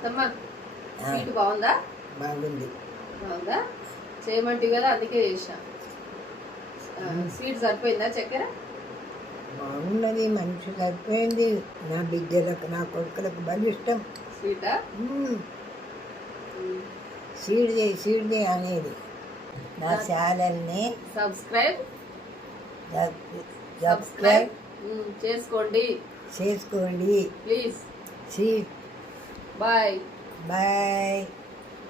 అత్తమ్మ స్వీట్ బాగుందా? బాగుంది. బాగుందా? చేయమంటే కదా అందుకే చేసా. స్వీట్ సరిపోయిందా? చక్కెర బాగున్నది, మంచి సరిపోయింది. నా బిడ్డలకు నా కొడుకులకు బాగా ఇష్టం స్వీటా. సీడ్ చేయి అనేది. నా ఛానల్ని సబ్స్క్రైబ్ చేసుకోండి ప్లీజ్. బాయ్.